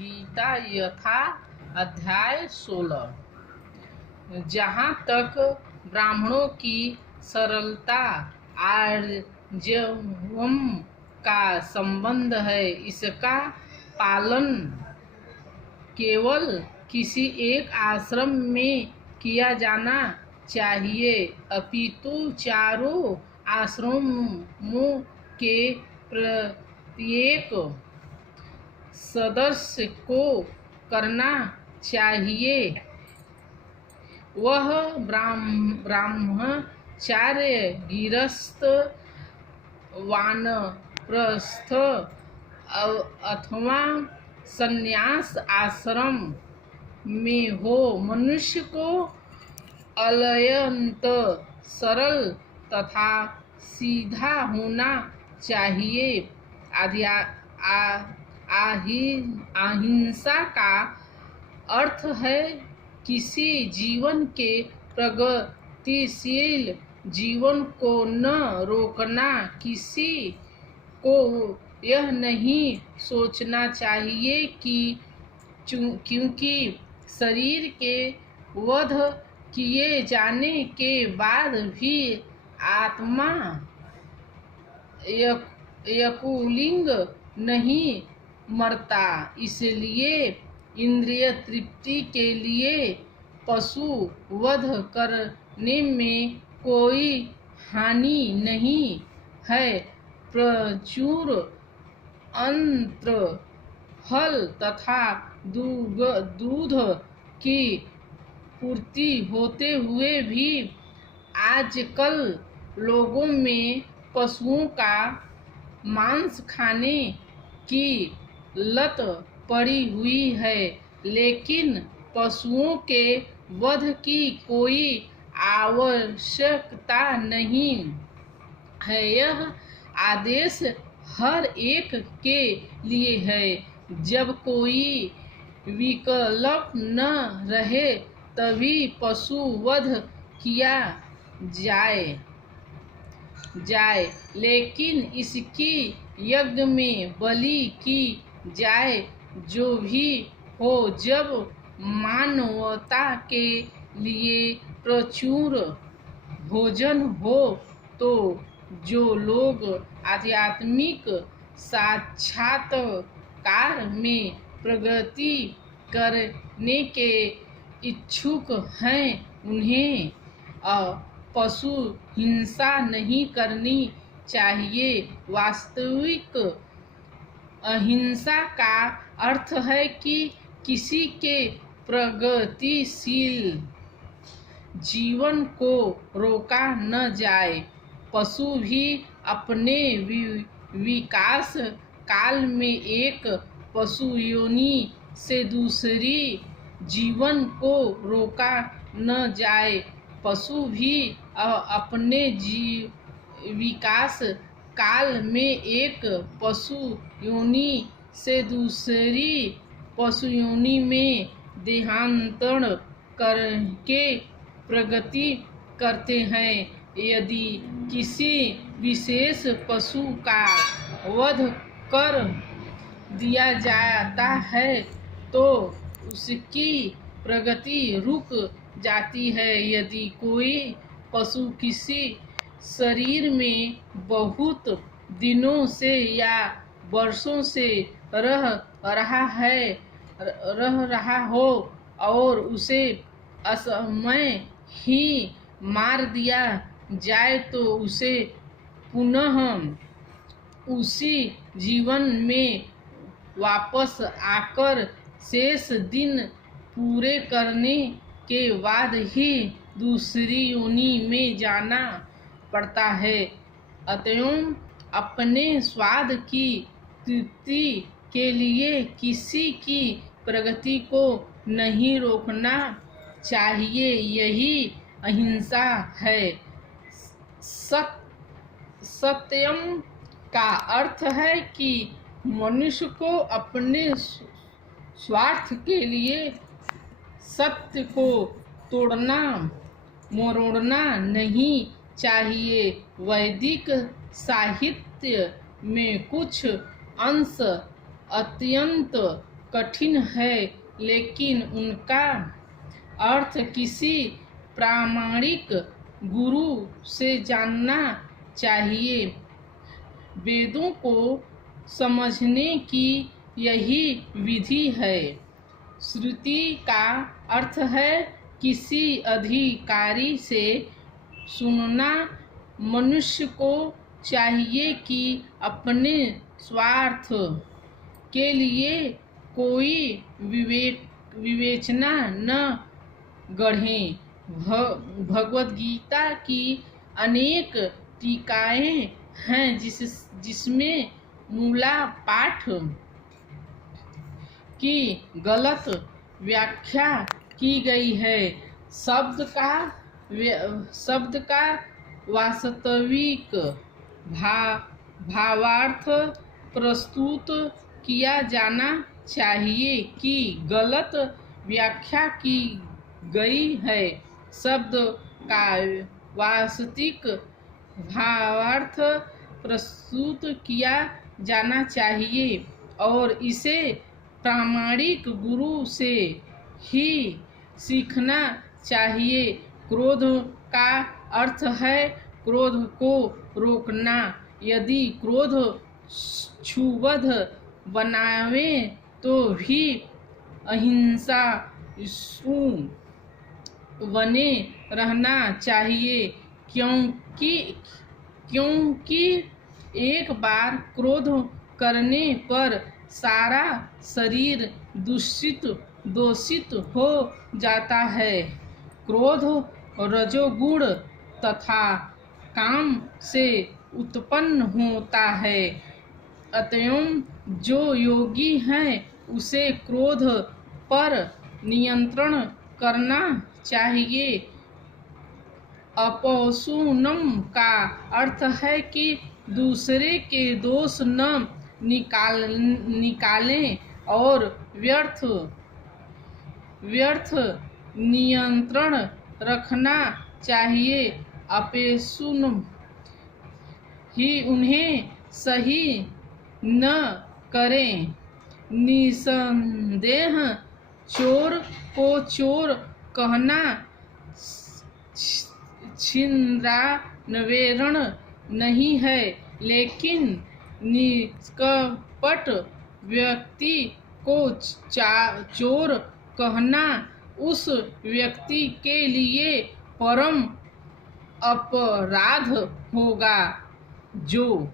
गीता यथा अध्याय 16। जहाँ तक ब्राह्मणों की सरलता आर्जवम का संबंध है, इसका पालन केवल किसी एक आश्रम में किया जाना चाहिए, अपितु चारों आश्रमों के प्रत्येक सदस्य को करना चाहिए। वह ब्रह्मचार्य, गृहस्थ, वानप्रस्थ अथवा संन्यास आश्रम में हो, मनुष्य को अत्यंत सरल तथा सीधा होना चाहिए। अहिंसा का अर्थ है किसी जीवन के प्रगतिशील जीवन को न रोकना। किसी को यह नहीं सोचना चाहिए कि क्योंकि शरीर के वध किए जाने के बाद भी आत्मा यकुलिंग नहीं मरता, इसलिए इंद्रिय तृप्ति के लिए पशु वध करने में कोई हानि नहीं है। प्रचुर अन्न, फल तथा दूध की पूर्ति होते हुए भी आजकल लोगों में पशुओं का मांस खाने की लत पड़ी हुई है, लेकिन पशुओं के वध की कोई आवश्यकता नहीं है। यह आदेश हर एक के लिए है। जब कोई विकल्प न रहे तभी पशु वध किया जाए, लेकिन इसकी यज्ञ में बलि की जाए, जो भी हो। जब मानवता के लिए प्रचुर भोजन हो तो जो लोग आध्यात्मिक साक्षात्कार में प्रगति करने के इच्छुक हैं, उन्हें पशु हिंसा नहीं करनी चाहिए। वास्तविक अहिंसा का अर्थ है कि किसी के प्रगतिशील जीवन को रोका न जाए। पशु भी अपने विकास काल में एक पशु योनि से दूसरी जीवन को रोका न जाए। पशु भी अपने विकास काल में एक पशु योनि से दूसरी पशु योनि में देहांतरण करके प्रगति करते हैं। यदि किसी विशेष पशु का वध कर दिया जाता है तो उसकी प्रगति रुक जाती है। यदि कोई पशु किसी शरीर में बहुत दिनों से या वर्षों से रह रहा हो और उसे असमय ही मार दिया जाए तो उसे पुनः उसी जीवन में वापस आकर शेष दिन पूरे करने के बाद ही दूसरी योनि में जाना पड़ता है। अतएव अपने स्वाद की तृप्ति के लिए किसी की प्रगति को नहीं रोकना चाहिए। यही अहिंसा है। सत्यम का अर्थ है कि मनुष्य को अपने स्वार्थ के लिए सत्य को तोड़ना मरोड़ना नहीं चाहिए। वैदिक साहित्य में कुछ अंश अत्यंत कठिन है, लेकिन उनका अर्थ किसी प्रामाणिक गुरु से जानना चाहिए। वेदों को समझने की यही विधि है। श्रुति का अर्थ है किसी अधिकारी से सुनना। मनुष्य को चाहिए कि अपने स्वार्थ के लिए कोई विवेचना न गढ़े। भगवद गीता की अनेक टीकाएं हैं जिसमें मूला पाठ की गलत व्याख्या की गई है। शब्द का वास्तविक भावार्थ प्रस्तुत किया जाना चाहिए कि गलत व्याख्या की गई है। शब्द का वास्तविक भावार्थ प्रस्तुत किया जाना चाहिए और इसे प्रामाणिक गुरु से ही सीखना चाहिए। क्रोध का अर्थ है क्रोध को रोकना। यदि क्रोध क्षुब्ध बनावे तो भी अहिंसा बने रहना चाहिए, क्योंकि एक बार क्रोध करने पर सारा शरीर दूषित हो जाता है। क्रोध रजोगुण तथा काम से उत्पन्न होता है। अतएव जो योगी है उसे क्रोध पर नियंत्रण करना चाहिए। अपशुनम का अर्थ है कि दूसरे के दोष न निकालें और व्यर्थ नियंत्रण रखना चाहिए। अपशुनम ही उन्हें सही न करें। निसंदेह चोर को चोर कहना छिंद्रान्वेषण नहीं है, लेकिन निष्कपट व्यक्ति को चोर कहना उस व्यक्ति के लिए परम अपराध होगा जो